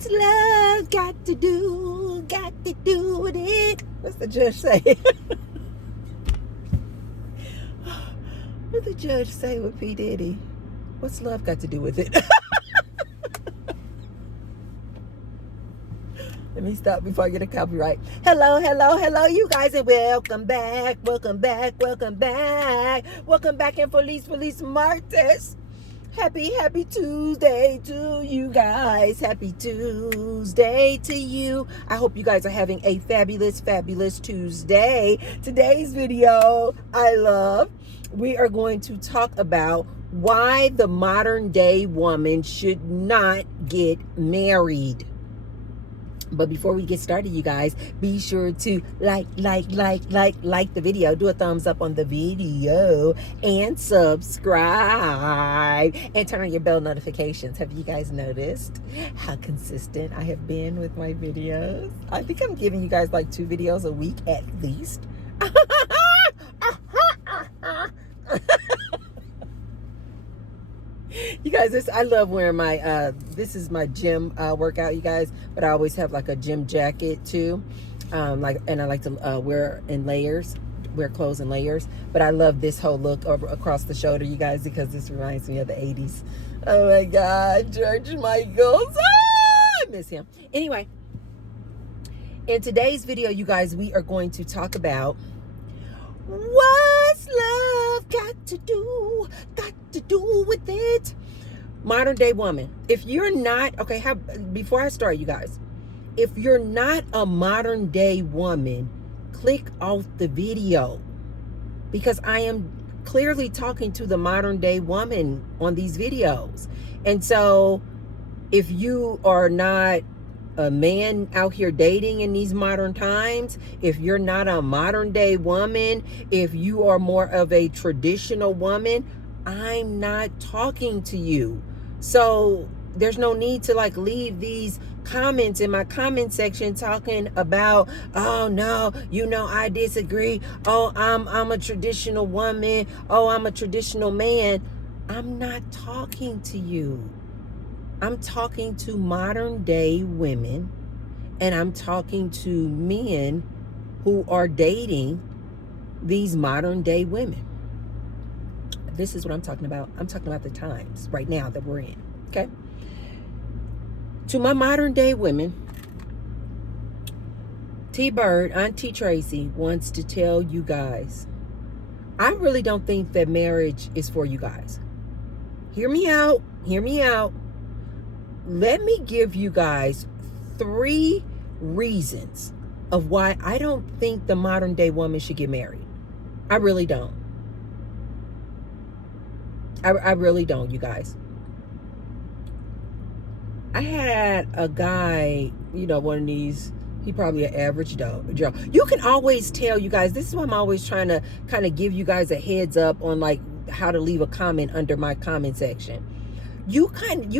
What's love got to do with it? What's the judge say? What did the judge say with P. Diddy? What's love got to do with it? Let me stop before I get a copyright. Hello, you guys, and welcome back. Welcome back, and Feliz Martes. Happy Tuesday to you guys. Happy Tuesday to you. I hope you guys are having a fabulous Tuesday. Today's video, we are going to talk about why the modern day woman should not get married. But before we get started, you guys, be sure to like the video. Do a thumbs up on the video and subscribe and turn on your bell notifications. Have you guys noticed how consistent I have been with my videos? I think I'm giving you guys like 2 videos a week at least. You guys, I love wearing my, this is my gym workout, you guys, but I always have like a gym jacket too. And I like to wear clothes in layers, but I love this whole look over across the shoulder, you guys, because this reminds me of the 80s. Oh my God, George Michael. I miss him. Anyway, in today's video, you guys, we are going to talk about what's love got to do with it. Modern day woman. If you're not, before I start, you guys, if you're not a modern day woman, click off the video, because I am clearly talking to the modern day woman on these videos. And so if you are not a man out here dating in these modern times, if you're not a modern day woman, if you are more of a traditional woman, I'm not talking to you. So there's no need to like leave these comments in my comment section talking about, oh no, I disagree. Oh, I'm a traditional woman. Oh, I'm a traditional man. I'm not talking to you. I'm talking to modern day women, and I'm talking to men who are dating these modern day women. This is what I'm talking about. I'm talking about the times right now that we're in, okay? To my modern day women, T-Bird, Auntie Tracy, wants to tell you guys, I really don't think that marriage is for you guys. Hear me out. Let me give you guys 3 reasons of why I don't think the modern day woman should get married. I really don't. I really don't, you guys. I had a guy, one of these, he probably an average Joe. You can always tell, you guys, this is why I'm always trying to kind of give you guys a heads up on like how to leave a comment under my comment section. You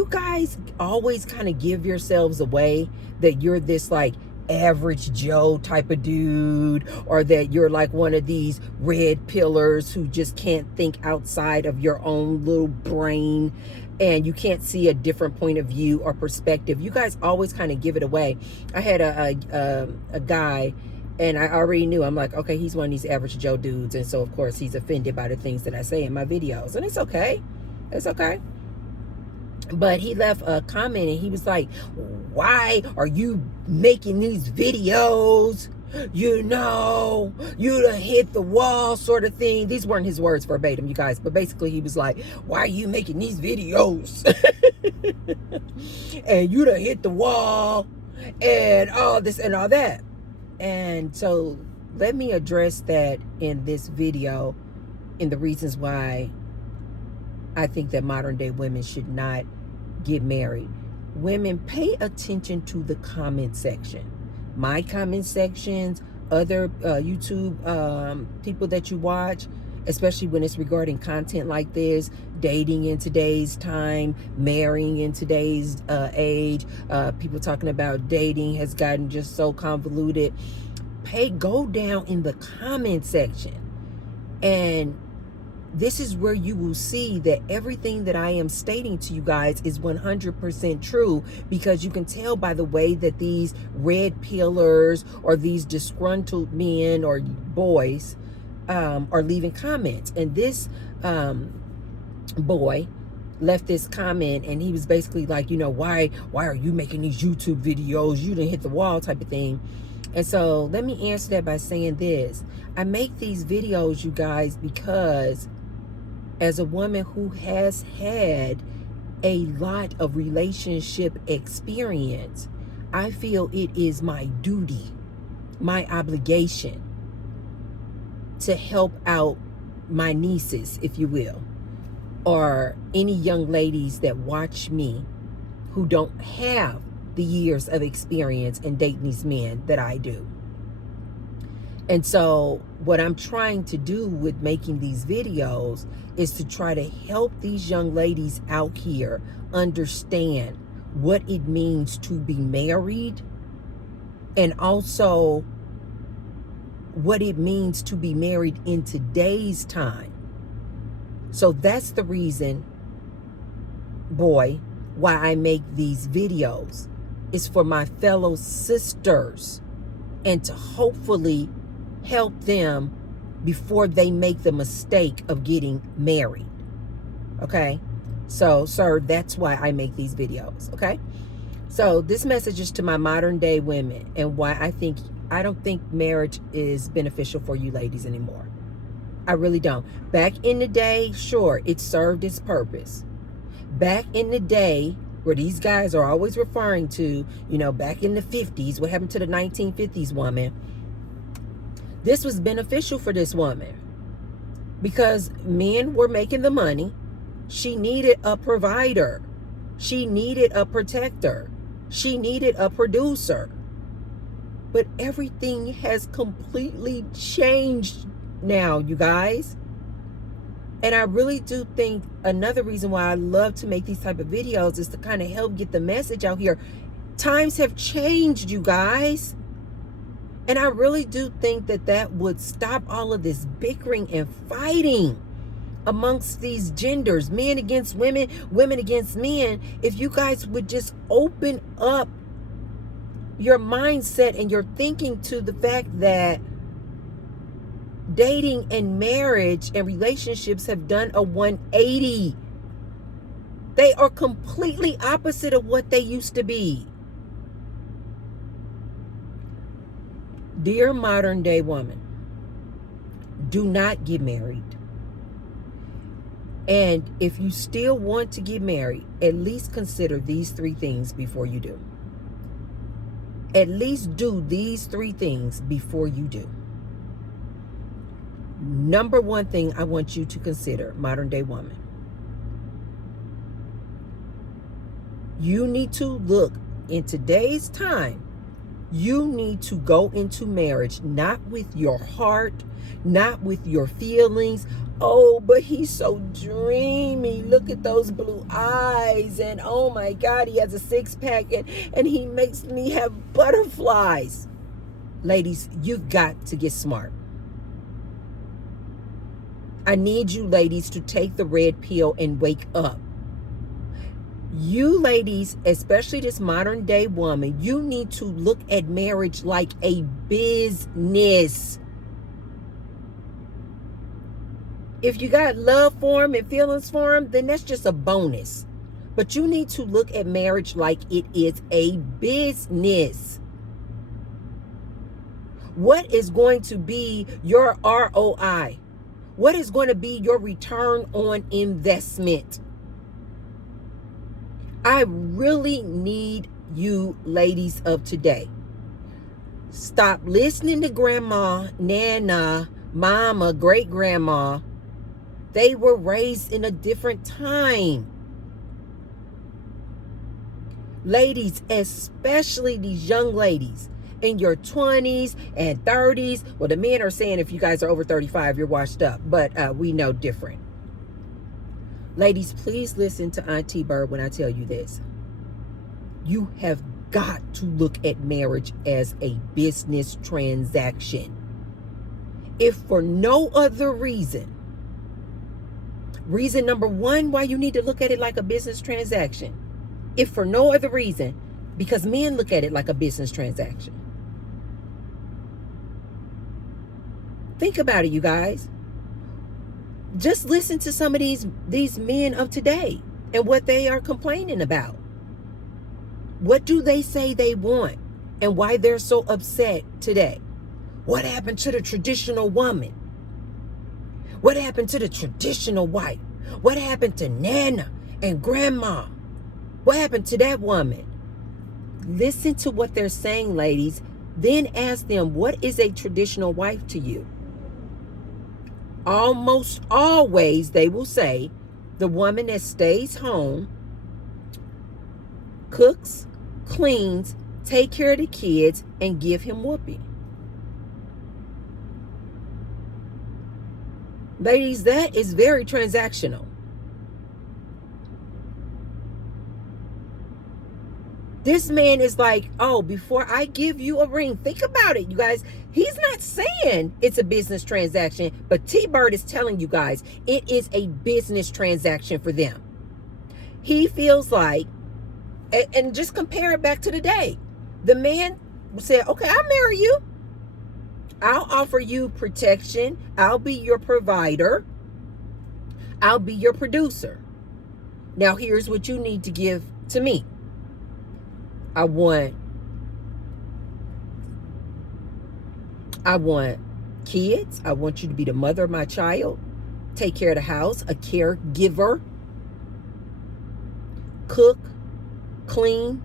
guys always kind of give yourselves away that you're this like average Joe type of dude, or that you're like one of these red pillars who just can't think outside of your own little brain and you can't see a different point of view or perspective. You guys always kind of give it away. I had a guy, and I already knew, I'm like, okay, he's one of these average Joe dudes, and so of course he's offended by the things that I say in my videos, and it's okay. But he left a comment and he was like, why are you making these videos? You done hit the wall sort of thing. These weren't his words verbatim, you guys. But basically he was like, why are you making these videos? And you done hit the wall and all this and all that. And so let me address that in this video, in the reasons why I think that modern day women should not get married. Women, pay attention to the comment section. My comment sections, other YouTube people that you watch, especially when it's regarding content like this, dating in today's time, marrying in today's age, people talking about dating has gotten just so convoluted. Go down in the comment section and this is where you will see that everything that I am stating to you guys is 100% true, because you can tell by the way that these red pillars or these disgruntled men or boys are leaving comments. And this boy left this comment, and he was basically like, you know, why are you making these YouTube videos? You didn't hit the wall type of thing. And so let me answer that by saying this. I make these videos, you guys, because as a woman who has had a lot of relationship experience, I feel it is my duty, my obligation to help out my nieces, if you will, or any young ladies that watch me who don't have the years of experience in dating these men that I do. And so what I'm trying to do with making these videos is to try to help these young ladies out here understand what it means to be married, and also what it means to be married in today's time. So that's the reason, boy, why I make these videos, is for my fellow sisters, and to hopefully help them before they make the mistake of getting married. Okay? So, sir, that's why I make these videos. Okay? So this message is to my modern day women, and why I don't think marriage is beneficial for you ladies anymore. I really don't. Back in the day, sure, it served its purpose. Back in the day, where these guys are always referring to, you know, back in the 50s, what happened to the 1950s woman? This was beneficial for this woman because men were making the money. She needed a provider. She needed a protector. She needed a producer. But everything has completely changed now, you guys. And I really do think another reason why I love to make these type of videos is to kind of help get the message out here. Times have changed, you guys. And I really do think that that would stop all of this bickering and fighting amongst these genders, men against women, women against men, if you guys would just open up your mindset and your thinking to the fact that dating and marriage and relationships have done a 180. They are completely opposite of what they used to be. Dear modern day woman, do not get married. And if you still want to get married, at least consider these 3 things before you do. At least do these 3 things before you do. Number 1 thing I want you to consider, modern day woman. You need to look, in today's time, you need to go into marriage not with your heart, not with your feelings. Oh, but he's so dreamy. Look at those blue eyes. And oh my God, he has a 6-pack and he makes me have butterflies. Ladies, you've got to get smart. I need you ladies to take the red pill and wake up. You ladies, especially this modern day woman, you need to look at marriage like a business. If you got love for him and feelings for him, then that's just a bonus. But you need to look at marriage like it is a business. What is going to be your ROI? What is going to be your return on investment? I really need you ladies of today. Stop listening to grandma, nana, mama, great grandma. They were raised in a different time. Ladies, especially these young ladies in your 20s and 30s. Well, the men are saying if you guys are over 35, you're washed up, but we know different. Ladies, please listen to Auntie Bird when I tell you this. You have got to look at marriage as a business transaction. If for no other reason, Reason number one why you need to look at it like a business transaction, if for no other reason, because men look at it like a business transaction. Think about it, you guys. Just listen to some of these men of today and what they are complaining about. What do they say they want and why they're so upset today? What happened to the traditional woman? What happened to the traditional wife? What happened to Nana and Grandma? What happened to that woman? Listen to what they're saying, ladies. Then ask them, what is a traditional wife to you? Almost always they will say, the woman that stays home, cooks, cleans, take care of the kids, and give him whoopee. Ladies, that is very transactional. This man is like, oh, before I give you a ring, think about it, you guys. He's not saying it's a business transaction, but T-Bird is telling you guys it is a business transaction for them. He feels like, and just compare it back to the day. The man said, okay, I'll marry you. I'll offer you protection. I'll be your provider. I'll be your producer. Now, here's what you need to give to me. I want kids. I want you to be the mother of my child. Take care of the house, a caregiver. Cook, clean,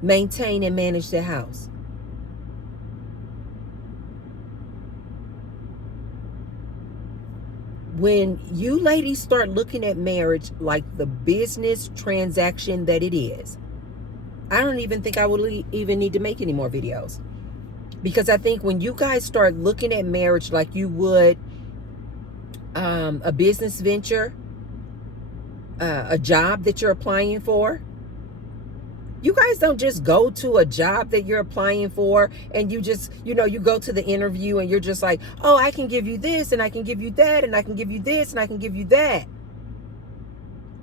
maintain, and manage the house. When you ladies start looking at marriage like the business transaction that it is, I don't even think I will even need to make any more videos. Because I think when you guys start looking at marriage like you would a business venture, a job that you're applying for, you guys don't just go to a job that you're applying for and you just, you go to the interview and you're just like, oh, I can give you this and I can give you that and I can give you this and I can give you that.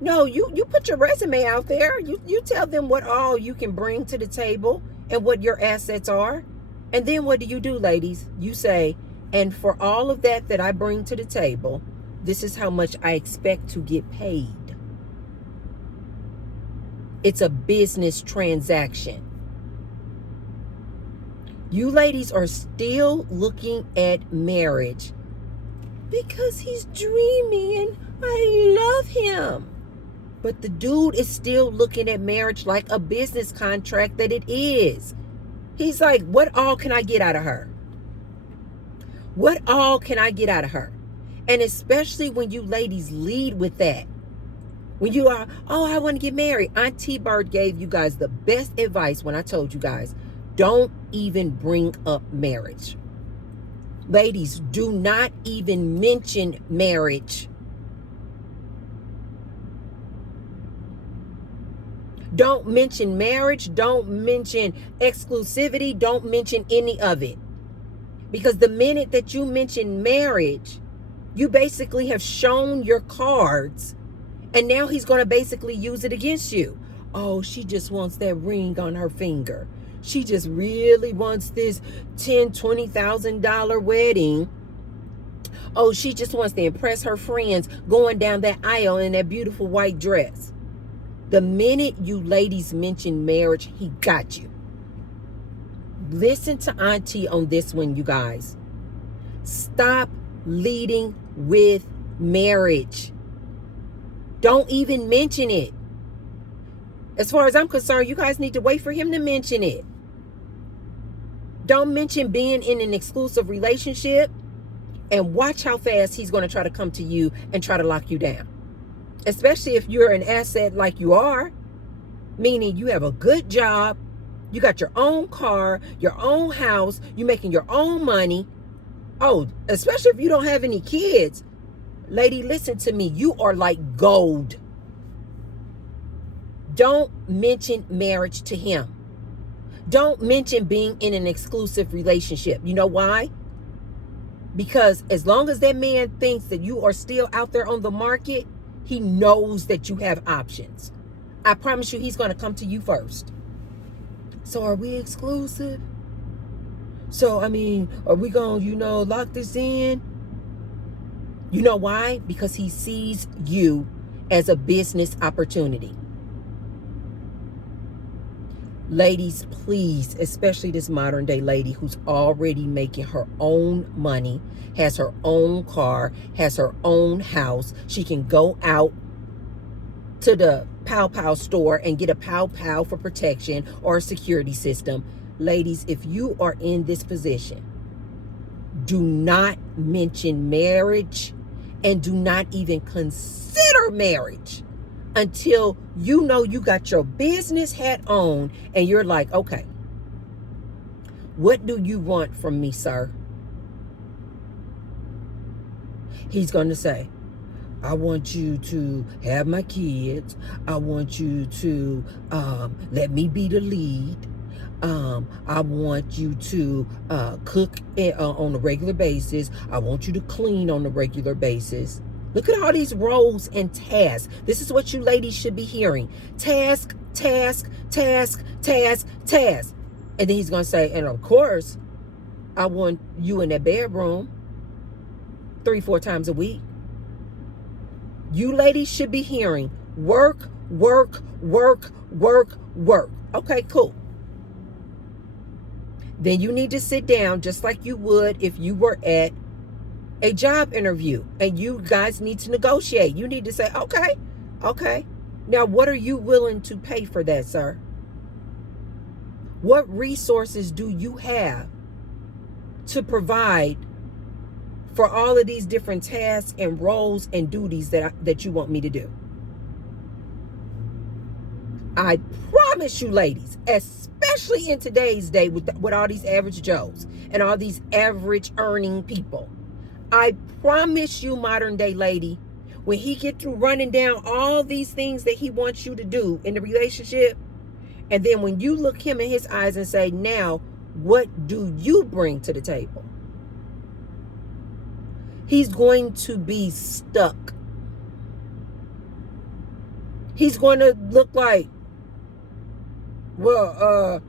No, you put your resume out there. You tell them what all you can bring to the table and what your assets are. And then what do, ladies? You say, and for all of that I bring to the table, this is how much I expect to get paid. It's a business transaction. You ladies are still looking at marriage because he's dreamy and I love him. But the dude is still looking at marriage like a business contract that it is. He's like, what all can I get out of her? What all can I get out of her? And especially when you ladies lead with that. When you are, oh, I want to get married. Aunt T-Bird gave you guys the best advice when I told you guys, don't even bring up marriage. Ladies, do not even mention marriage. Don't mention marriage. Don't mention exclusivity. Don't mention any of it. Because the minute that you mention marriage, you basically have shown your cards. And now he's going to basically use it against you. Oh, she just wants that ring on her finger. She just really wants this $10,000, $20,000 wedding. Oh, she just wants to impress her friends going down that aisle in that beautiful white dress. The minute you ladies mention marriage, he got you. Listen to Auntie on this one, you guys. Stop leading with marriage. Don't even mention it. As far as I'm concerned, you guys need to wait for him to mention it. Don't mention being in an exclusive relationship and watch how fast he's going to try to come to you and try to lock you down. Especially if you're an asset like you are, meaning you have a good job, you got your own car, your own house, you're making your own money. Oh, especially if you don't have any kids. Lady, listen to me. You are like gold. Don't mention marriage to him. Don't mention being in an exclusive relationship. You know why? Because as long as that man thinks that you are still out there on the market, He knows that you have options. I promise you, he's going to come to you first. So are we exclusive? So, I mean, are we going to, lock this in? You know why? Because he sees you as a business opportunity. Ladies, please, especially this modern day lady who's already making her own money, has her own car, has her own house. She can go out to the Pow Pow store and get a Pow Pow for protection or a security system. Ladies, if you are in this position, do not mention marriage and do not even consider marriage until you know you got your business hat on and you're like, okay, what do you want from me, sir? He's going to say, I want you to have my kids. I want you to let me be the lead. I want you to cook on a regular basis. I want you to clean on a regular basis. Look at all these roles and tasks. This is what you ladies should be hearing. Task, task, task, task, task. And then he's going to say, and of course, I want you in that bedroom 3-4 times a week. You ladies should be hearing work, work, work, work, work. Okay, cool. Then you need to sit down just like you would if you were at a job interview and you guys need to negotiate. You need to say, okay. Now, what are you willing to pay for that, sir? What resources do you have to provide for all of these different tasks and roles and duties that you want me to do? I promise you, ladies, especially in today's day with all these average Joes and all these average earning people, I promise you, modern day lady, when he get through running down all these things that he wants you to do in the relationship, and then when you look him in his eyes and say, now, what do you bring to the table? He's going to be stuck. He's going to look like, well,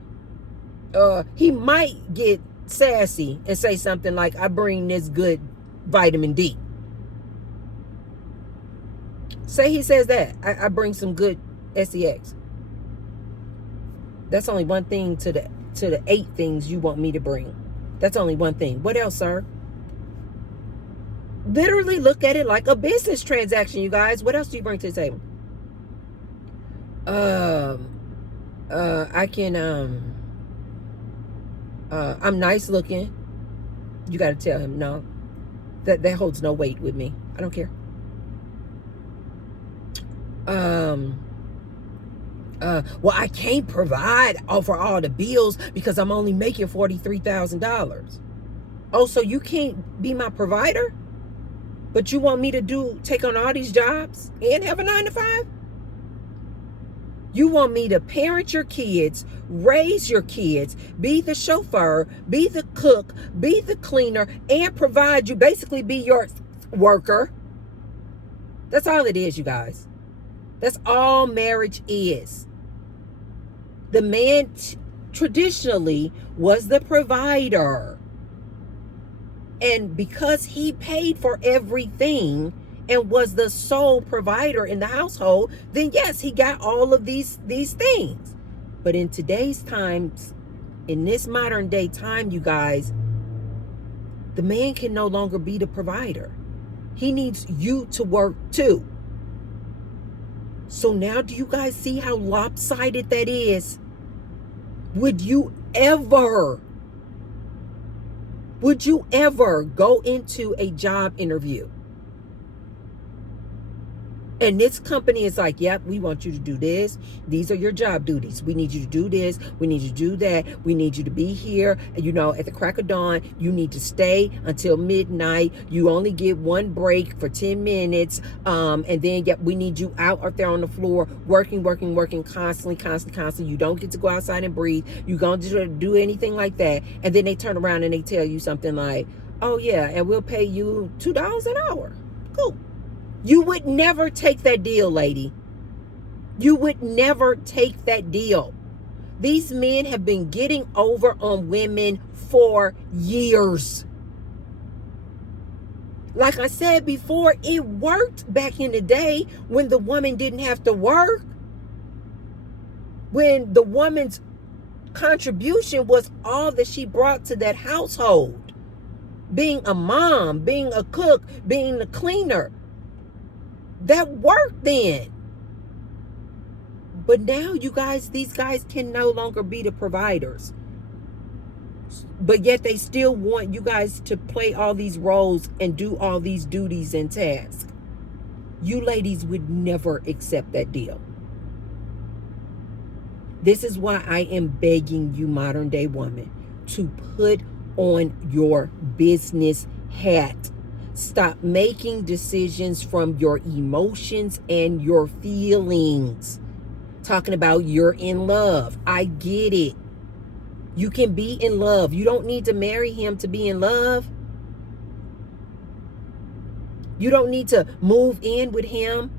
he might get sassy and say something like, I bring this good vitamin D. Say he says that. I bring some good SEX. That's only one thing to the 8 things you want me to bring. That's only one thing. What else, sir? Literally look at it like a business transaction, you guys. What else do you bring to the table? I can I'm nice looking. You got to tell him, no. That holds no weight with me. I don't care. Well, I can't provide for all the bills because I'm only making $43,000. Oh, so you can't be my provider? But you want me to take on all these jobs and have a 9-to-5? You want me to parent your kids, raise your kids, be the chauffeur, be the cook, be the cleaner, and provide you, basically be your worker. That's all it is, you guys. That's all marriage is. The man traditionally was the provider. And because he paid for everything and was the sole provider in the household, then yes, he got all of these things. But in today's times, in this modern day time, you guys, the man can no longer be the provider. He needs you to work too. So now do you guys see how lopsided that is? Would you ever go into a job interview and this company is like, yep, we want you to do this. These are your job duties. We need you to do this. We need you to do that. We need you to be here. At the crack of dawn. You need to stay until midnight. You only get one break for 10 minutes. And then we need you out there on the floor working constantly. You don't get to go outside and breathe. You don't do anything like that. And then they turn around and they tell you something like, oh yeah, and we'll pay you $2 an hour. Cool. You would never take that deal, lady. You would never take that deal. These men have been getting over on women for years. Like I said before, it worked back in the day when the woman didn't have to work. When the woman's contribution was all that she brought to that household. Being a mom, being a cook, being the cleaner. That worked then. But now, you guys, these guys can no longer be the providers. But yet they still want you guys to play all these roles and do all these duties and tasks. You ladies would never accept that deal. This is why I am begging you, modern day woman, to put on your business hat. Stop making decisions from your emotions and your feelings. Talking about you're in love. I get it. You can be in love. You don't need to marry him to be in love. You don't need to move in with him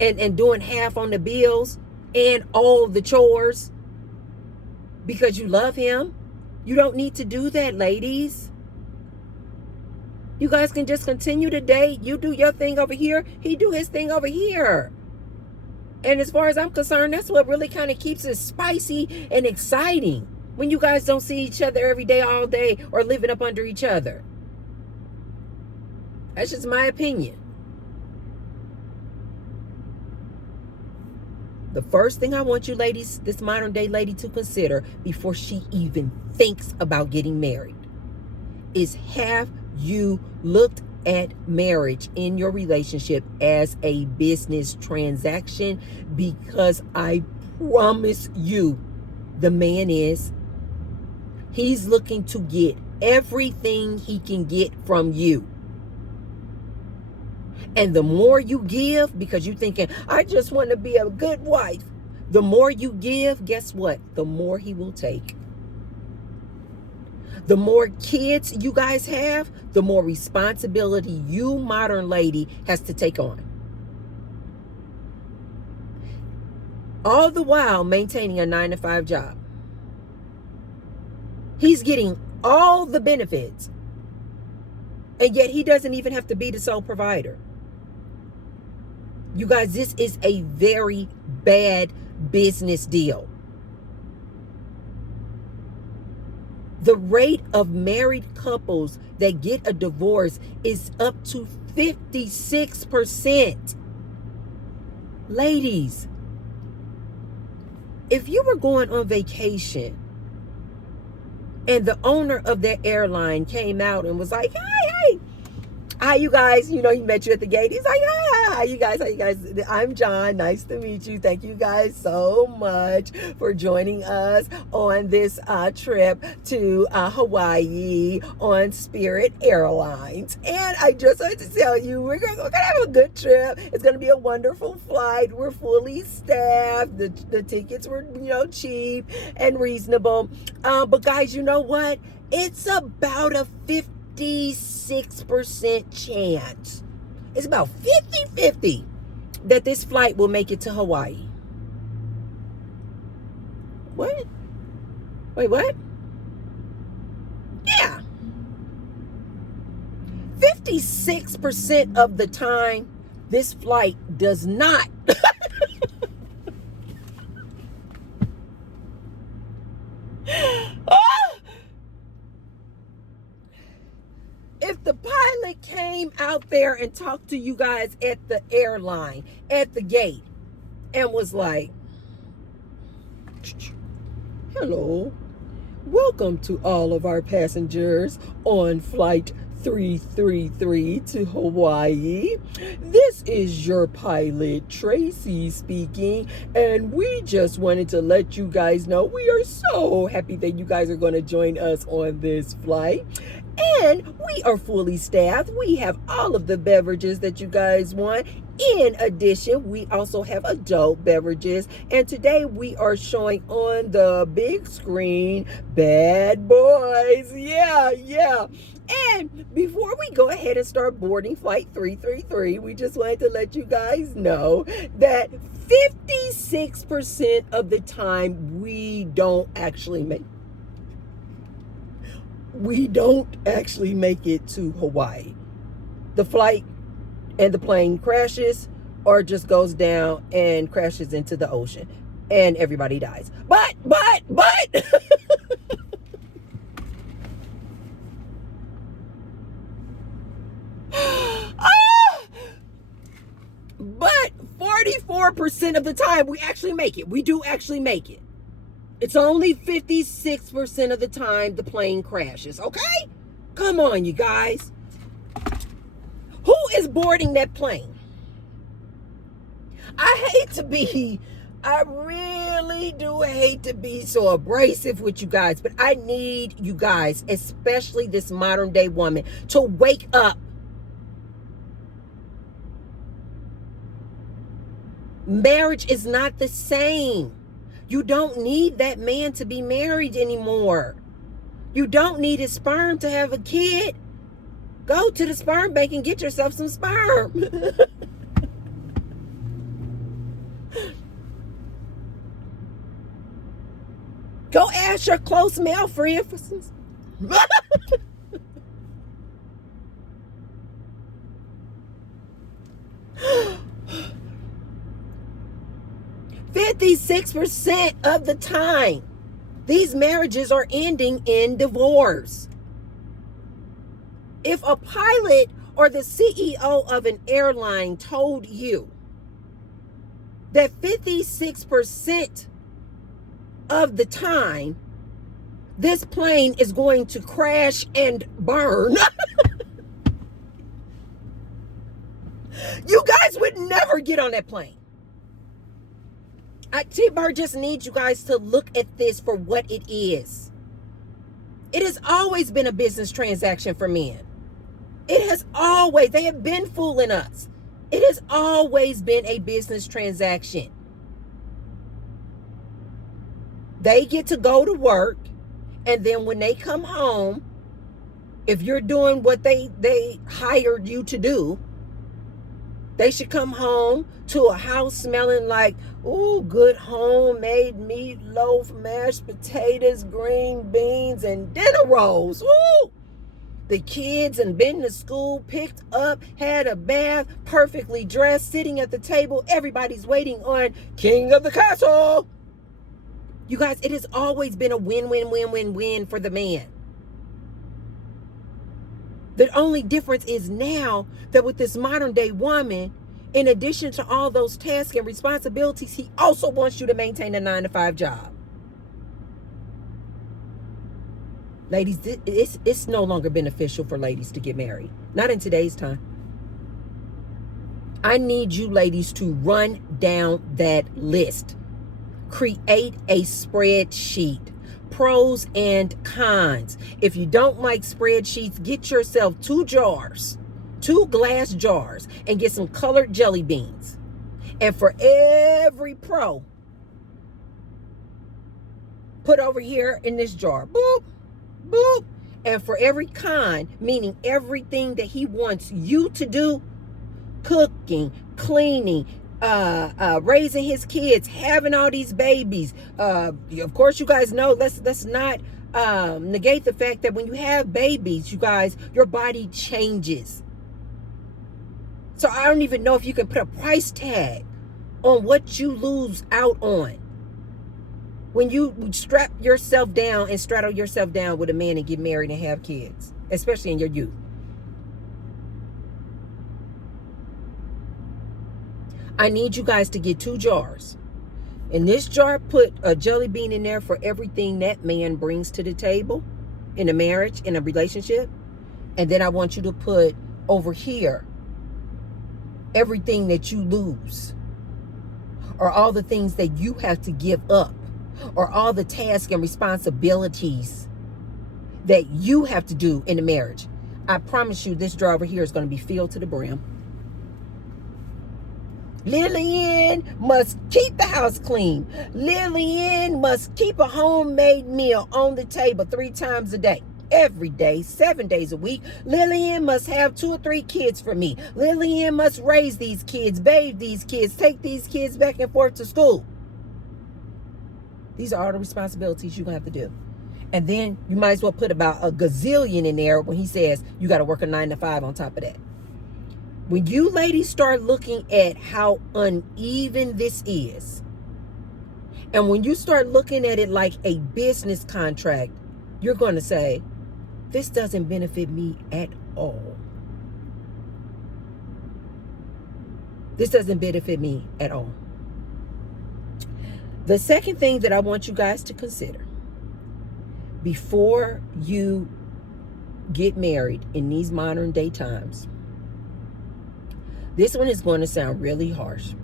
and doing half on the bills and all the chores because you love him. You don't need to do that, ladies. You guys can just continue to date. You do your thing over here. He do his thing over here. And as far as I'm concerned, that's what really kind of keeps it spicy and exciting. When you guys don't see each other every day, all day, or living up under each other. That's just my opinion. The first thing I want you ladies, this modern day lady, to consider before she even thinks about getting married is, have you looked at marriage in your relationship as a business transaction? Because I promise you, the man he's looking to get everything he can get from you. And the more you give, because you're thinking, I just want to be a good wife. The more you give, guess what? The more he will take. The more kids you guys have, the more responsibility you, modern lady, has to take on. All the while maintaining a 9-to-5 job. He's getting all the benefits. And yet he doesn't even have to be the sole provider. You guys, this is a very bad business deal. The rate of married couples that get a divorce is up to 56%. Ladies, if you were going on vacation and the owner of that airline came out and was like, hi, you guys, he met you at the gate. He's like, hi, you guys, I'm John. Nice to meet you. Thank you guys so much for joining us on this trip to Hawaii on Spirit Airlines. And I just wanted to tell you, we're going to have a good trip. It's going to be a wonderful flight. We're fully staffed. The tickets were, cheap and reasonable. But guys, you know what? It's about a 56% chance. It's about 50-50 that this flight will make it to Hawaii. What? Wait, what? Yeah. 56% of the time, this flight does not. If the pilot came out there and talked to you guys at the airline, at the gate, and was like, hello, welcome to all of our passengers on flight 333 to Hawaii. This is your pilot, Tracy, speaking, and we just wanted to let you guys know we are so happy that you guys are going to join us on this flight. And we are fully staffed. We have all of the beverages that you guys want, In addition, we also have adult beverages, and today we are showing on the big screen Bad Boys. Yeah. And before we go ahead and start boarding flight 333, we just wanted to let you guys know that 56% of the time we don't actually make it to Hawaii. The flight and the plane crashes or just goes down and crashes into the ocean and everybody dies. But but 44% of the time we actually make it. We do actually make it. It's only 56% of the time the plane crashes, okay? Come on, you guys. Who is boarding that plane? I really do hate to be so abrasive with you guys, but I need you guys, especially this modern day woman, to wake up. Marriage is not the same. You don't need that man to be married anymore. You don't need his sperm to have a kid. Go to the sperm bank and get yourself some sperm. Go ask your close male friend for some. 56% of the time, these marriages are ending in divorce. If a pilot or the CEO of an airline told you that 56% of the time this plane is going to crash and burn, you guys would never get on that plane. T-Bird just needs you guys to look at this for what it is. It has always been a business transaction for men. They have been fooling us. It has always been a business transaction. They get to go to work, and then when they come home, if you're doing what they hired you to do, they should come home to a house smelling like, ooh, good homemade meatloaf, mashed potatoes, green beans, and dinner rolls. Ooh! The kids and been to school, picked up, had a bath, perfectly dressed, sitting at the table. Everybody's waiting on King of the Castle. You guys, it has always been a win-win-win-win-win for the man. The only difference is now that with this modern day woman, in addition to all those tasks and responsibilities, he also wants you to maintain a 9-to-5 job. Ladies, it's no longer beneficial for ladies to get married. Not in today's time. I need you ladies to run down that list. Create a spreadsheet. Pros and cons. If you don't like spreadsheets, get yourself 2 glass jars, and get some colored jelly beans. And for every pro, put over here in this jar. Boop, boop. And for every con, meaning everything that he wants you to do, cooking, cleaning, raising his kids, having all these babies. Of course, you guys know, let's not negate the fact that when you have babies, you guys, your body changes. So I don't even know if you can put a price tag on what you lose out on when you strap yourself down and straddle yourself down with a man and get married and have kids, especially in your youth. I need you guys to get 2 jars. In this jar, put a jelly bean in there for everything that man brings to the table in a marriage, in a relationship. And then I want you to put over here everything that you lose, or all the things that you have to give up, or all the tasks and responsibilities that you have to do in a marriage. I promise you this jar over here is going to be filled to the brim. Lillian must keep the house clean. Lillian must keep a homemade meal on the table 3 times a day. Every day, 7 days a week. Lillian must have 2 or 3 kids for me. Lillian must raise these kids, bathe these kids, take these kids back and forth to school. These are all the responsibilities you're going to have to do. And then you might as well put about a gazillion in there when he says you got to work a 9 to 5 on top of that. When you ladies start looking at how uneven this is, and when you start looking at it like a business contract, you're going to say, this doesn't benefit me at all. This doesn't benefit me at all. The second thing that I want you guys to consider before you get married in these modern day times, this one is going to sound really harsh.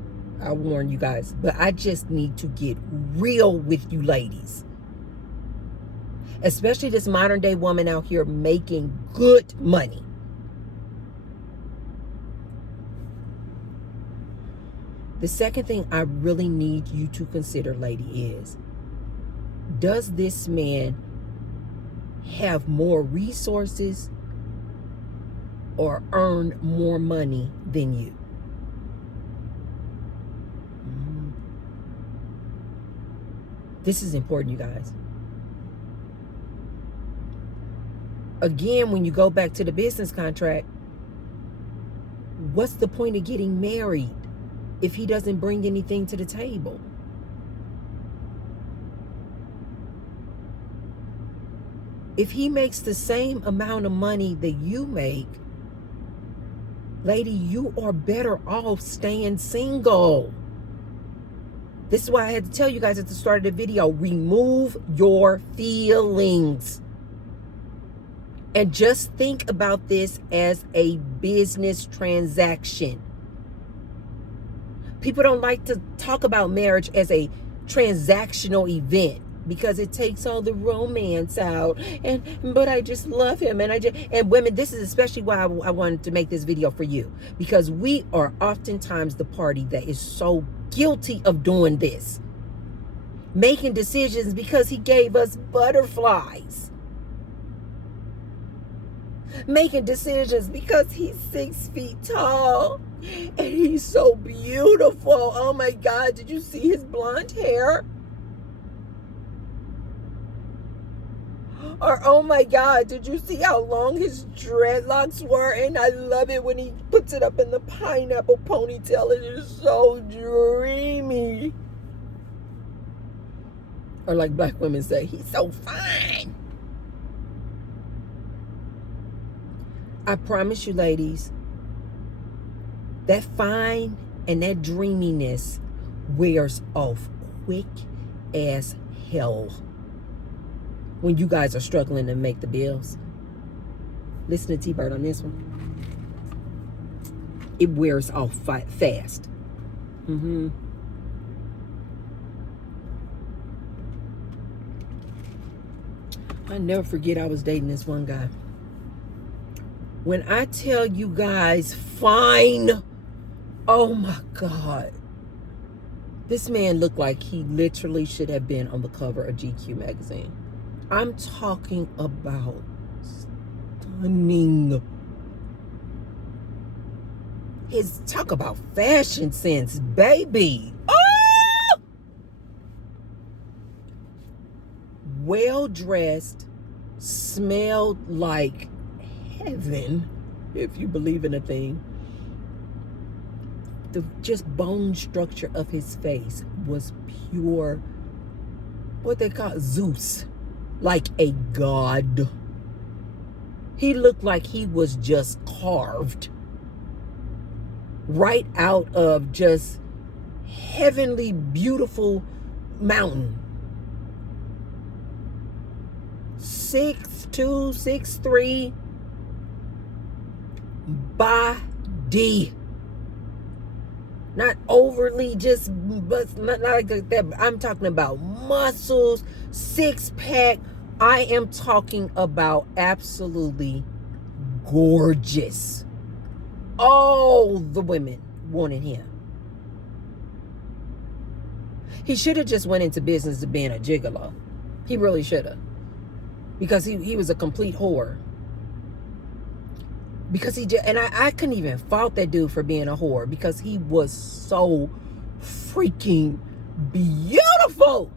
I warn you guys, but I just need to get real with you ladies. Especially this modern day woman out here making good money. The second thing I really need you to consider, lady, is, does this man have more resources or earn more money than you? This is important, you guys. Again, when you go back to the business contract, what's the point of getting married if he doesn't bring anything to the table? If he makes the same amount of money that you make, lady, you are better off staying single. This is why I had to tell you guys at the start of the video, remove your feelings. And just think about this as a business transaction. People don't like to talk about marriage as a transactional event because it takes all the romance out. But I just love him. And women, this is especially why I wanted to make this video for you. Because we are oftentimes the party that is so guilty of doing this. Making decisions because he gave us butterflies. Making decisions because he's 6 feet tall and he's so beautiful. Oh my God, did you see his blonde hair? Or oh my God, did you see how long his dreadlocks were? And I love it when he puts it up in the pineapple ponytail. It is so dreamy. Or like black women say, he's so fine. I promise you, ladies, that fine and that dreaminess wears off quick as hell when you guys are struggling to make the bills. Listen to T-Bird on this one. It wears off fast. I never forget I was dating this one guy. When I tell you guys, fine, oh my God. This man looked like he literally should have been on the cover of GQ magazine. I'm talking about stunning. Talk about fashion sense, baby. Oh! Well dressed, smelled like heaven, if you believe in a thing. The just bone structure of his face was pure, what they call Zeus, like a god. He looked like he was just carved right out of just heavenly beautiful mountain. 6'2", 6'3", body. Not overly just, but not like that. I'm talking about muscles, 6-pack. I am talking about absolutely gorgeous. All the women wanted him. He should have just went into business of being a gigolo. He really should have. Because he was a complete whore. Because he did, and I couldn't even fault that dude for being a whore because he was so freaking beautiful.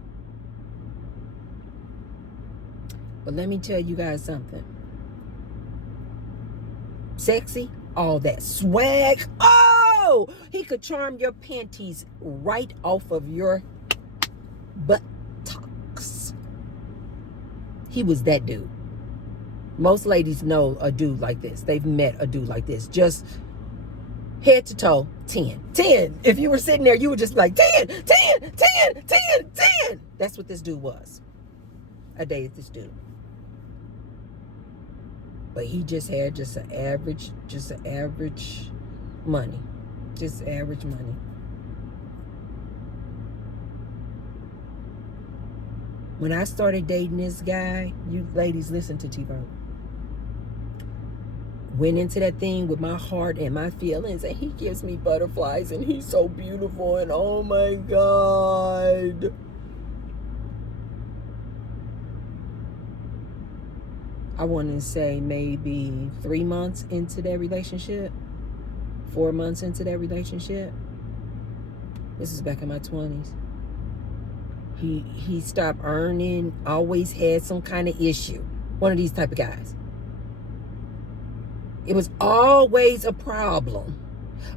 But let me tell you guys something. Sexy, all that swag. Oh, he could charm your panties right off of your buttocks. He was that dude. Most ladies know a dude like this. They've met a dude like this. Just head to toe, 10. 10. If you were sitting there, you would just be like, 10, 10, 10, 10, 10. That's what this dude was. I dated this dude. But he just had just an average money. Just average money. When I started dating this guy, you ladies listen to T-Bone. Went into that thing with my heart and my feelings, and he gives me butterflies, and he's so beautiful, and oh my God. I want to say maybe 3 months into that relationship, 4 months into that relationship. This is back in my 20s. He stopped earning, always had some kind of issue. One of these type of guys. It was always a problem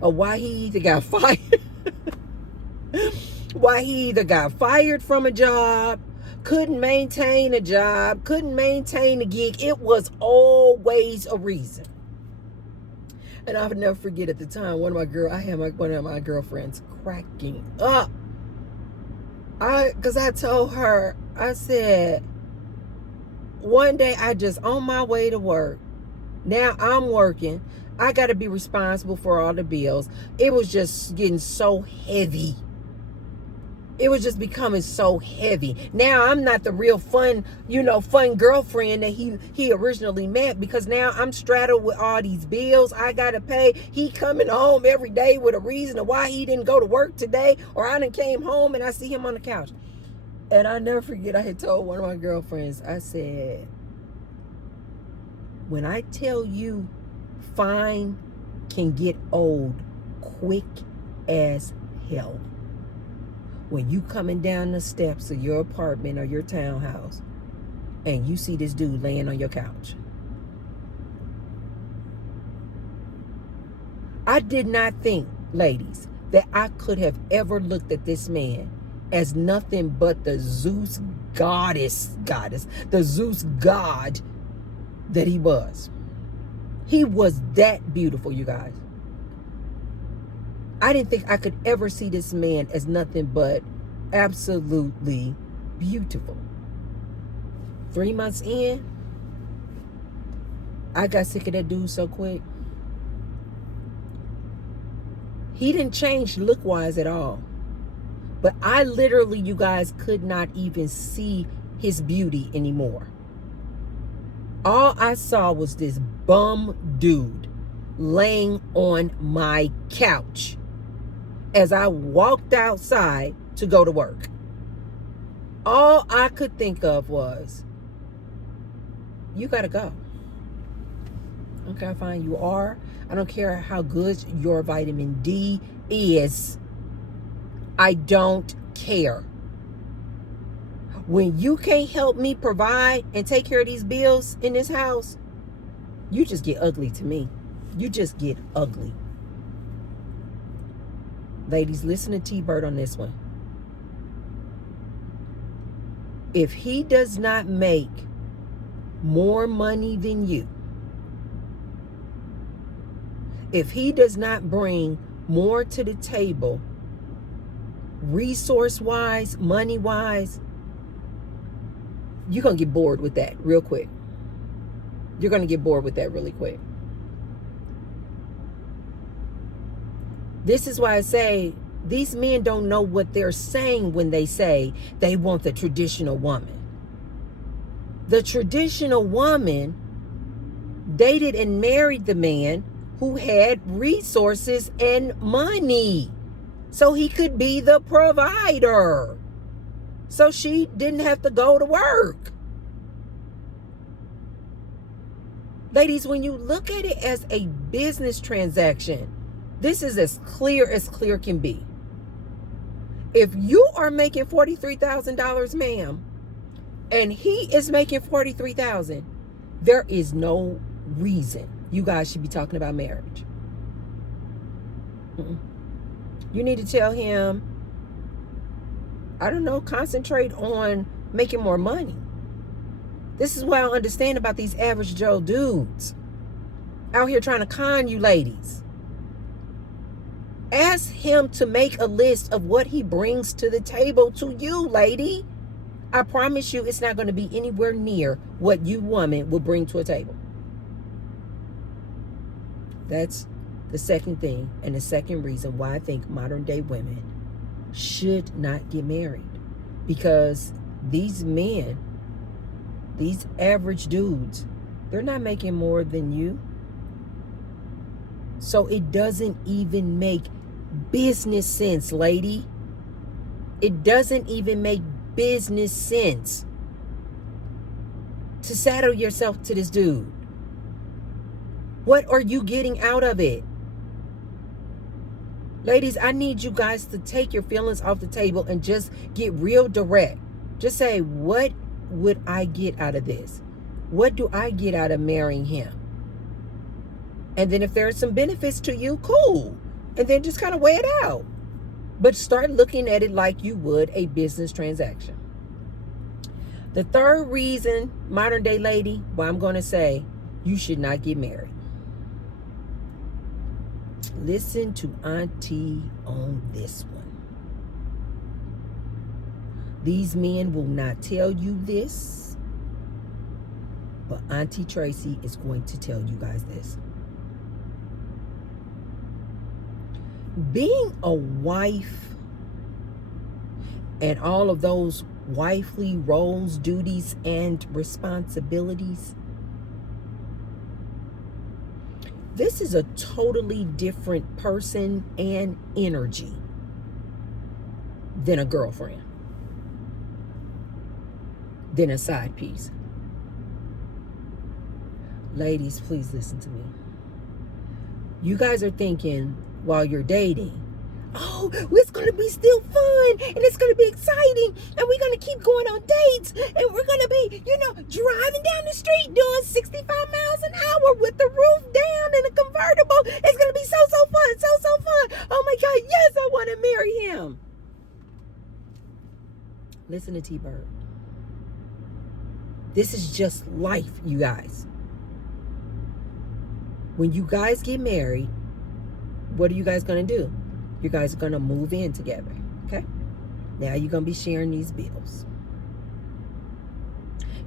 of why he either got fired, from a job, couldn't maintain a job, couldn't maintain a gig. It was always a reason. And I'll never forget at the time, one of my girlfriends cracking up. Because I told her, I said, one day I just on my way to work. Now I'm working. I got to be responsible for all the bills. It was just getting so heavy. It was just becoming so heavy. Now I'm not the real fun girlfriend that he originally met, because now I'm straddled with all these bills I got to pay. He coming home every day with a reason of why he didn't go to work today, or I done came home and I see him on the couch. And I never forget, I had told one of my girlfriends, I said, when I tell you fine can get old quick as hell. When you coming down the steps of your apartment or your townhouse and you see this dude laying on your couch. I did not think, ladies, that I could have ever looked at this man as nothing but the Zeus goddess, the Zeus god that he was. He was that beautiful, you guys. I didn't think I could ever see this man as nothing but absolutely beautiful. 3 months in, I got sick of that dude so quick. He didn't change look-wise at all. But I literally, you guys, could not even see his beauty anymore. All I saw was this bum dude laying on my couch as I walked outside to go to work. All I could think of was, you gotta go. I don't care how fine you are. I don't care how good your vitamin D is. I don't care. When you can't help me provide and take care of these bills in this house, you just get ugly to me. You just get ugly. Ladies, listen to T-Bird on this one. If he does not make more money than you, if he does not bring more to the table, resource-wise, money-wise, you're going to get bored with that real quick. You're going to get bored with that really quick. This is why I say these men don't know what they're saying when they say they want the traditional woman. The traditional woman dated and married the man who had resources and money, so he could be the provider. so she didn't have to go to work. Ladies, when you look at it as a business transaction, this is as clear can be. If you are making $43,000, ma'am, and he is making $43,000, there is no reason you guys should be talking about marriage. You need to tell him, I don't know, concentrate on making more money. This is what I understand about these average Joe dudes out here trying to con you ladies. Ask him to make a list of what he brings to the table to you, lady. I promise you it's not going to be anywhere near what you woman will bring to a table. That's the second thing and the second reason why I think modern day women should not get married. Because these men, these average dudes, they're not making more than you. So it doesn't even make business sense, lady. It doesn't even make business sense to saddle yourself to this dude. What are you getting out of it? Ladies, I need you guys to take your feelings off the table and just get real direct. Just say, what would I get out of this? What do I get out of marrying him? And then if there are some benefits to you, cool. And then just kind of weigh it out. But start looking at it like you would a business transaction. The third reason, modern day lady, why I'm going to say you should not get married. Listen to Auntie on this one. These men will not tell you this, but Auntie Tracy is going to tell you guys this. Being a wife and all of those wifely roles, duties, and responsibilities, this is a totally different person and energy than a girlfriend, than a side piece. Ladies, please listen to me. You guys are thinking while you're dating, oh, it's going to be still fun and it's going to be exciting and we're going to keep going on dates and we're going to be, driving down the street doing 65 miles an hour with the roof down in a convertible. It's going to be so fun, so fun. Oh my God, yes, I want to marry him. Listen to T-Bird. This is just life, you guys. When you guys get married, what are you guys going to do? You guys are going to move in together, okay? Now you're going to be sharing these bills.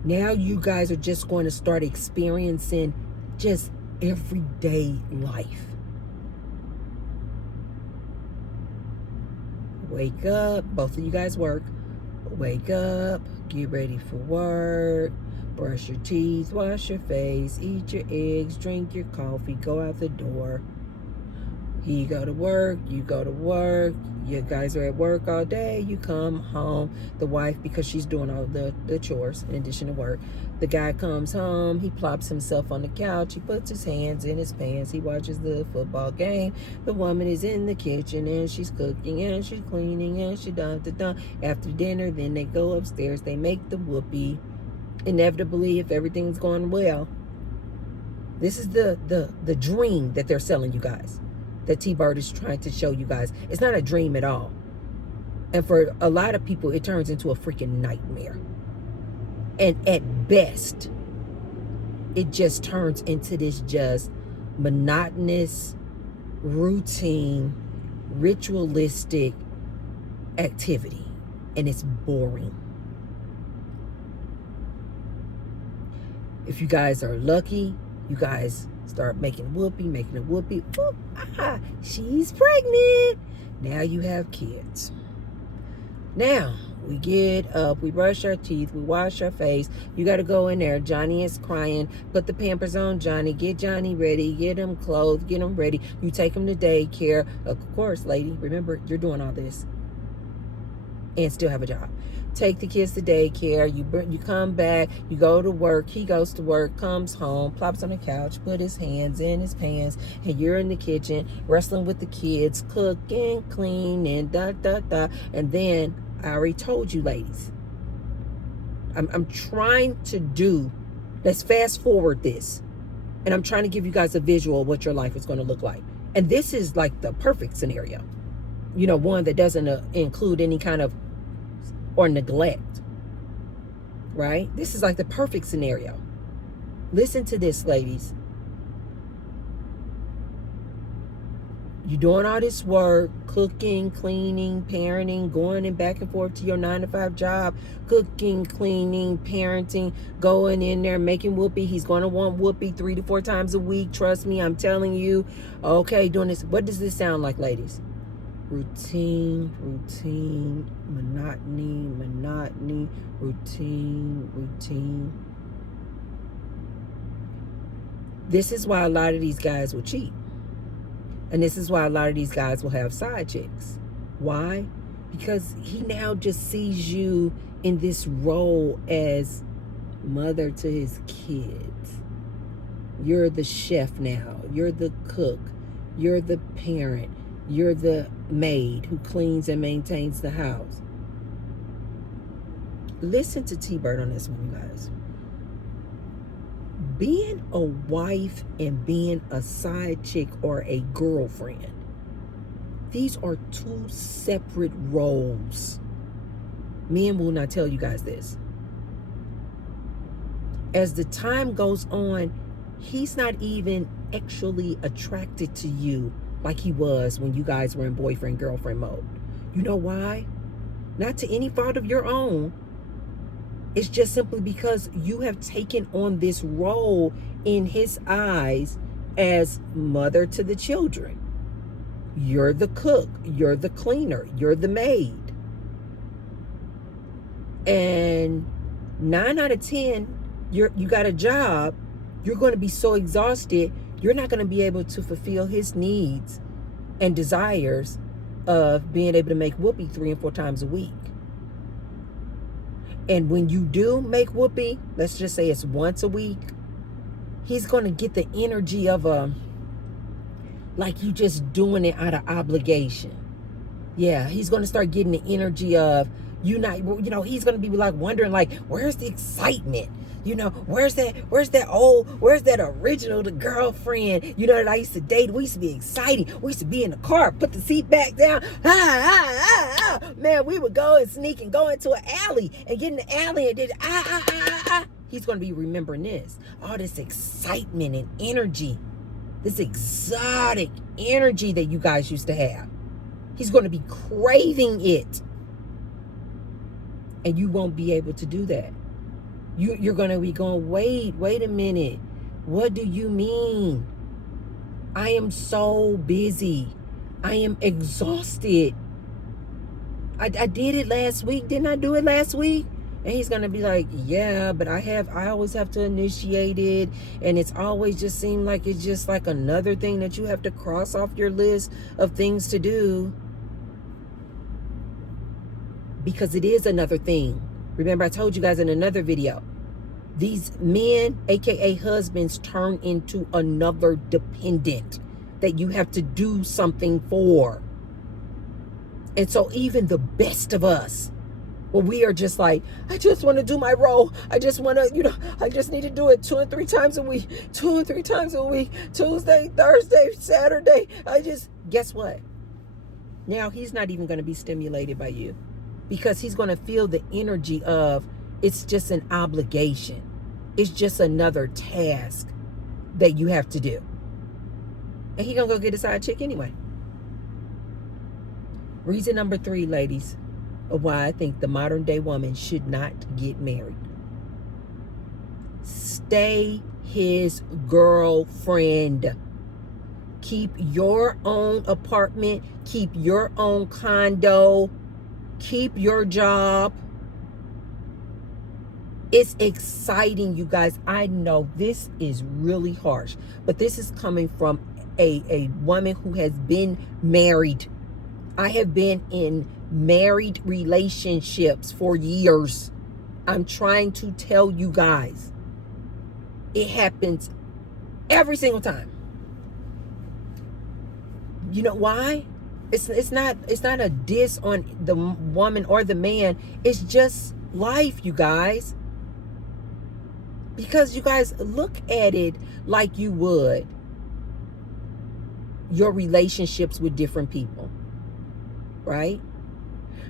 Now you guys are just going to start experiencing just everyday life. Wake up, both of you guys work. Wake up, get ready for work, brush your teeth, wash your face, eat your eggs, drink your coffee, go out the door. You go to work, you go to work, you guys are at work all day, you come home, the wife, because she's doing all the chores in addition to work, the guy comes home, he plops himself on the couch, he puts his hands in his pants, he watches the football game, the woman is in the kitchen and she's cooking and she's cleaning and she done. After dinner, then they go upstairs, they make the whoopee. Inevitably, if everything's going well, this is the dream that they're selling you guys, that T-Bird is trying to show you guys. It's not a dream at all. And for a lot of people, it turns into a freaking nightmare. And at best, it just turns into this just monotonous, routine, ritualistic activity. And it's boring. If you guys are lucky, you guys start making a whoopee. Whoop, ah, she's pregnant. Now you have kids. Now, we get up, we brush our teeth, we wash our face. You got to go in there. Johnny is crying. Put the Pampers on Johnny. Get Johnny ready. Get him clothed. Get him ready. You take him to daycare. Of course, lady, remember, you're doing all this and still have a job. take the kids to daycare. You come back, you go to work. He goes to work, comes home, plops on the couch, put his hands in his pants, and you're in the kitchen wrestling with the kids, cooking, cleaning, and then I already told you, ladies. I'm trying to do. Let's fast forward this, and I'm trying to give you guys a visual of what your life is going to look like. And this is like the perfect scenario. One that doesn't include any kind of or neglect, right? This is like the perfect scenario. Listen to this, ladies. You're doing all this work, cooking, cleaning, parenting, going and back and forth to your 9-to-5 job, cooking, cleaning, parenting, going in there, making Whoopi. He's going to want Whoopi 3 to 4 times a week. Trust me, I'm telling you. Okay, doing this. What does this sound like, ladies? Routine, monotony, routine. This is why a lot of these guys will cheat. And this is why a lot of these guys will have side chicks. Why? Because he now just sees you in this role as mother to his kids. You're the chef now. You're the cook. You're the parent. You're the maid who cleans and maintains the house. Listen to T-Bird on this one, you guys. Being a wife and being a side chick or a girlfriend, these are 2 separate roles. Men will not tell you guys this. As the time goes on, he's not even actually attracted to you like he was when you guys were in boyfriend-girlfriend mode. You know why? Not to any fault of your own. It's just simply because you have taken on this role in his eyes as mother to the children. You're the cook. You're the cleaner. You're the maid. And 9 out of 10, you got a job. You're going to be so exhausted, you're not going to be able to fulfill his needs and desires of being able to make Whoopi 3 and 4 times a week. And when you do make Whoopi, let's just say it's once a week, he's going to get the energy of like you just doing it out of obligation. Yeah, he's going to start getting the energy of he's going to be like wondering like, where's the excitement? Where's that original, the girlfriend, that I used to date? We used to be exciting. We used to be in the car, put the seat back down. Man, we would go and sneak and go into an alley and get in the alley and did He's going to be remembering this. All this excitement and energy. This exotic energy that you guys used to have. He's going to be craving it. And you won't be able to do that. You're going to be going, wait a minute. What do you mean? I am so busy. I am exhausted. I did it last week. Didn't I do it last week? And he's going to be like, yeah, but I always have to initiate it. And it's always just seemed like it's just like another thing that you have to cross off your list of things to do. Because it is another thing. Remember, I told you guys in another video, these men, aka husbands, turn into another dependent that you have to do something for. And so even the best of us, when we are just like, I just want to do my role. I just want to, I just need to do it 2 and 3 times a week, 2 and 3 times a week, Tuesday, Thursday, Saturday. Guess what? Now he's not even going to be stimulated by you. Because he's going to feel the energy of it's just an obligation. It's just another task that you have to do. And he's going to go get a side chick anyway. Reason number 3, ladies, of why I think the modern day woman should not get married. Stay his girlfriend. Keep your own apartment. Keep your own condo. Keep your job. It's exciting, you guys. I know this is really harsh, but this is coming from a woman who has been married. I have been in married relationships for years. I'm trying to tell you guys, it happens every single time. You know why? It's not a diss on the woman or the man. It's just life, you guys. Because you guys look at it like you would your relationships with different people, right?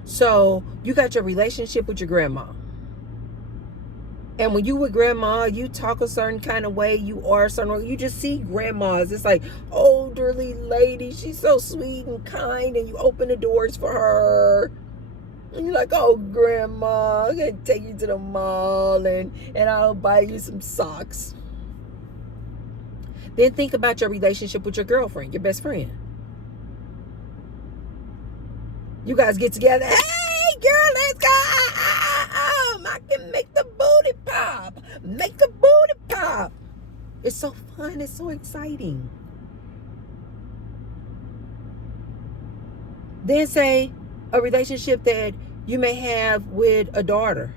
So you got your relationship with your grandma. And when you with grandma, you talk a certain kind of way, you are a certain way. You just see grandmas. It's like elderly lady. She's so sweet and kind, and you open the doors for her. And you're like, oh, grandma, I'm going to take you to the mall, and I'll buy you some socks. Then think about your relationship with your girlfriend, your best friend. You guys get together. Hey, girl, let's go. I can make the booty pop. Make the booty pop. It's so fun. It's so exciting. Then say a relationship that you may have with a daughter.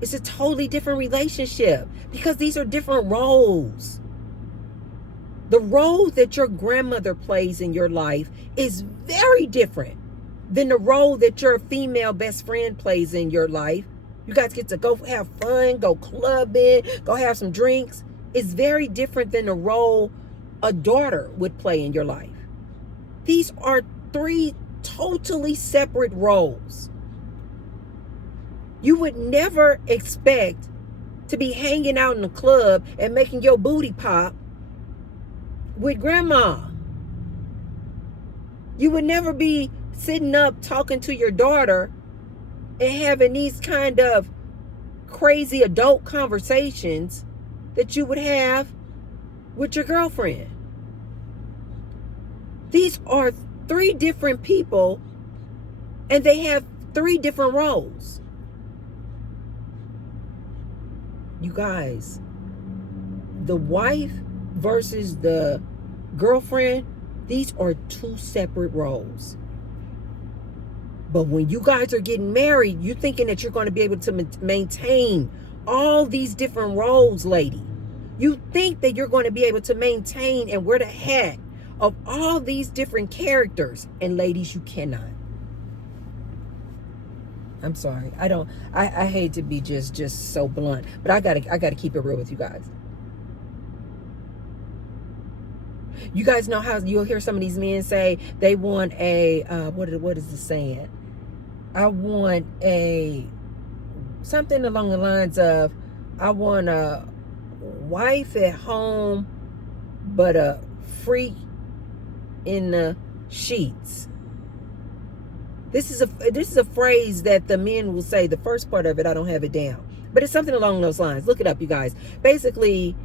It's a totally different relationship because these are different roles. The role that your grandmother plays in your life is very different than the role that your female best friend plays in your life. You guys get to go have fun, go clubbing, go have some drinks. It's very different than the role a daughter would play in your life. These are three totally separate roles. You would never expect to be hanging out in the club and making your booty pop with grandma. You would never be sitting up talking to your daughter and having these kind of crazy adult conversations that you would have with your girlfriend. These are three different people, and they have three different roles. You guys, the wife versus the girlfriend, these are two separate roles. But when you guys are getting married, you're thinking that you're going to be able to maintain all these different roles, lady. You think that you're going to be able to maintain and wear the hat of all these different characters. And ladies, you cannot. I'm sorry. I hate to be just so blunt, but I gotta keep it real with you guys. You guys know how you'll hear some of these men say they want a what is the saying? I want a something along the lines of I want a wife at home but a freak in the sheets. This is a phrase that the men will say. The first part of it, I don't have it down, but it's something along those lines. Look it up, you guys. Basically,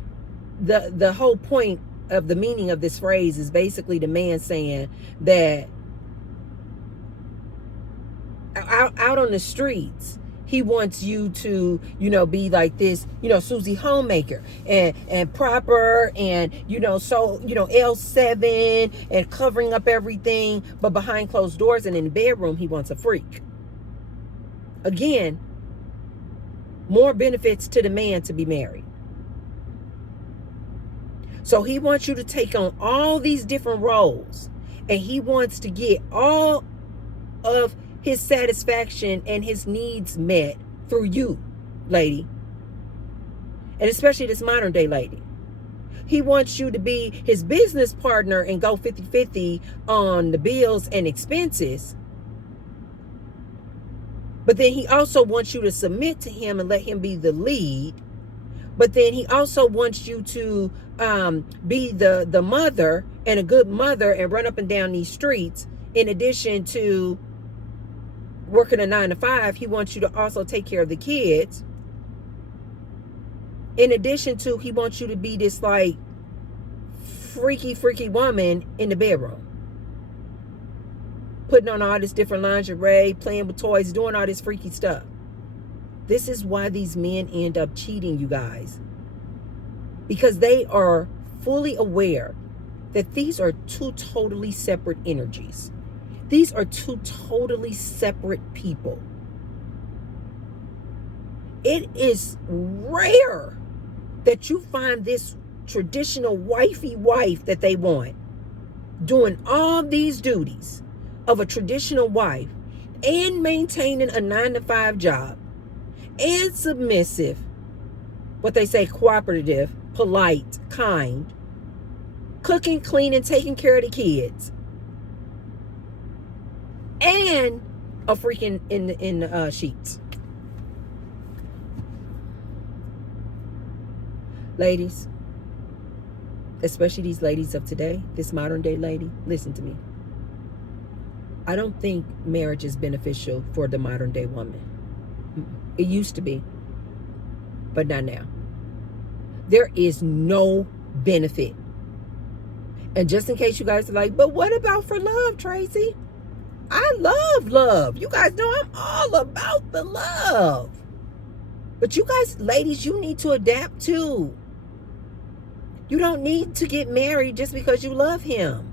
the whole point of the meaning of this phrase is basically the man saying that out on the streets, he wants you to, be like this, Susie Homemaker and proper and, so, L7 and covering up everything, but behind closed doors and in the bedroom, he wants a freak. Again, more benefits to the man to be married. So he wants you to take on all these different roles, and he wants to get all of his satisfaction and his needs met through you, lady. And especially this modern day lady. He wants you to be his business partner and go 50-50 on the bills and expenses. But then he also wants you to submit to him and let him be the lead. But then he also wants you to be the mother and a good mother and run up and down these streets. In addition to working a 9-to-5, he wants you to also take care of the kids. In addition to, he wants you to be this like freaky woman in the bedroom. Putting on all this different lingerie, playing with toys, doing all this freaky stuff. This is why these men end up cheating, you guys. Because they are fully aware that these are two totally separate energies. These are two totally separate people. It is rare that you find this traditional wifey wife that they want doing all these duties of a traditional wife and maintaining a 9-to-5 job and submissive, what they say, cooperative, polite, kind, cooking, cleaning, taking care of the kids, and a freaking in the sheets. Ladies, especially these ladies of today, this modern day lady, listen to me. I don't think marriage is beneficial for the modern day woman. It used to be, but not now. There is no benefit. And just in case you guys are like, but what about for love, Tracy? I love love. You guys know I'm all about the love. But you guys, ladies, you need to adapt too. You don't need to get married just because you love him.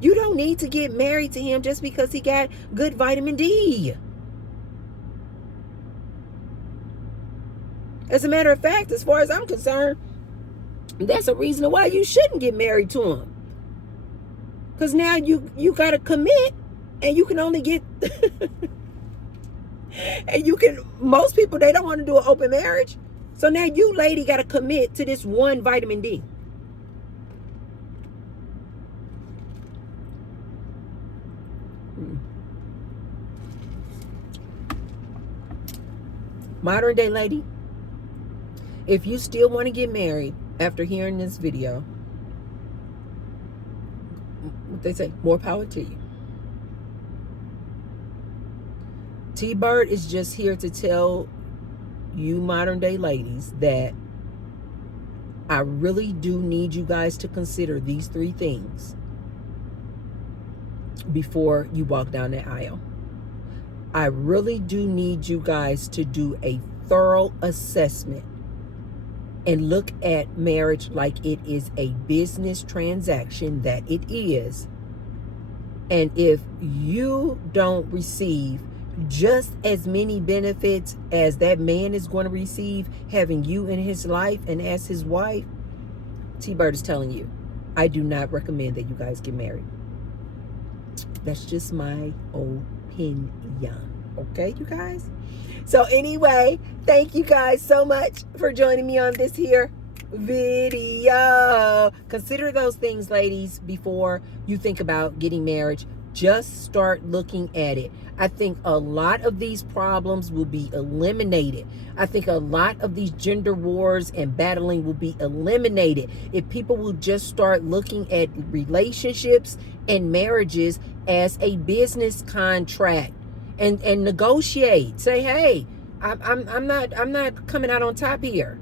You don't need to get married to him just because he got good vitamin D. As a matter of fact, as far as I'm concerned, that's a reason why you shouldn't get married to him. Because now you got to commit, and you can only get... and you can... Most people, they don't want to do an open marriage. So now you, lady, got to commit to this one vitamin D. Modern day lady, if you still want to get married after hearing this video, what they say, more power to you. T-Bird is just here to tell you modern day ladies that I really do need you guys to consider these 3 things before you walk down the aisle. I really do need you guys to do a thorough assessment and look at marriage like it is a business transaction that it is. And if you don't receive just as many benefits as that man is going to receive having you in his life and as his wife, T-Bird is telling you, I do not recommend that you guys get married. That's just my opinion. Okay, you guys? So anyway, thank you guys so much for joining me on this here video. Consider those things, ladies, before you think about getting married. Just start looking at it. I think a lot of these problems will be eliminated. I think a lot of these gender wars and battling will be eliminated if people will just start looking at relationships and marriages as a business contract and negotiate. Say, hey, I'm not coming out on top here.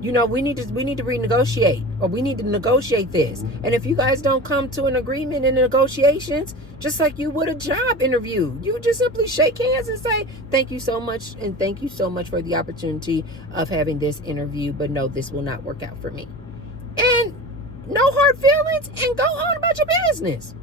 You know, we need to renegotiate, or we need to negotiate this. And if you guys don't come to an agreement in the negotiations, just like you would a job interview, you just simply shake hands and say, thank you so much. And thank you so much for the opportunity of having this interview. But no, this will not work out for me. And no hard feelings, and go on about your business.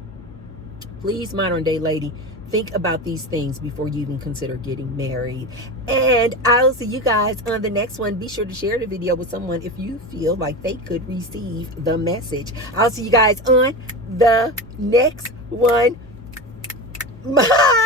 Please, modern day lady, think about these things before you even consider getting married. And I'll see you guys on the next one. Be sure to share the video with someone if you feel like they could receive the message. I'll see you guys on the next one. Bye.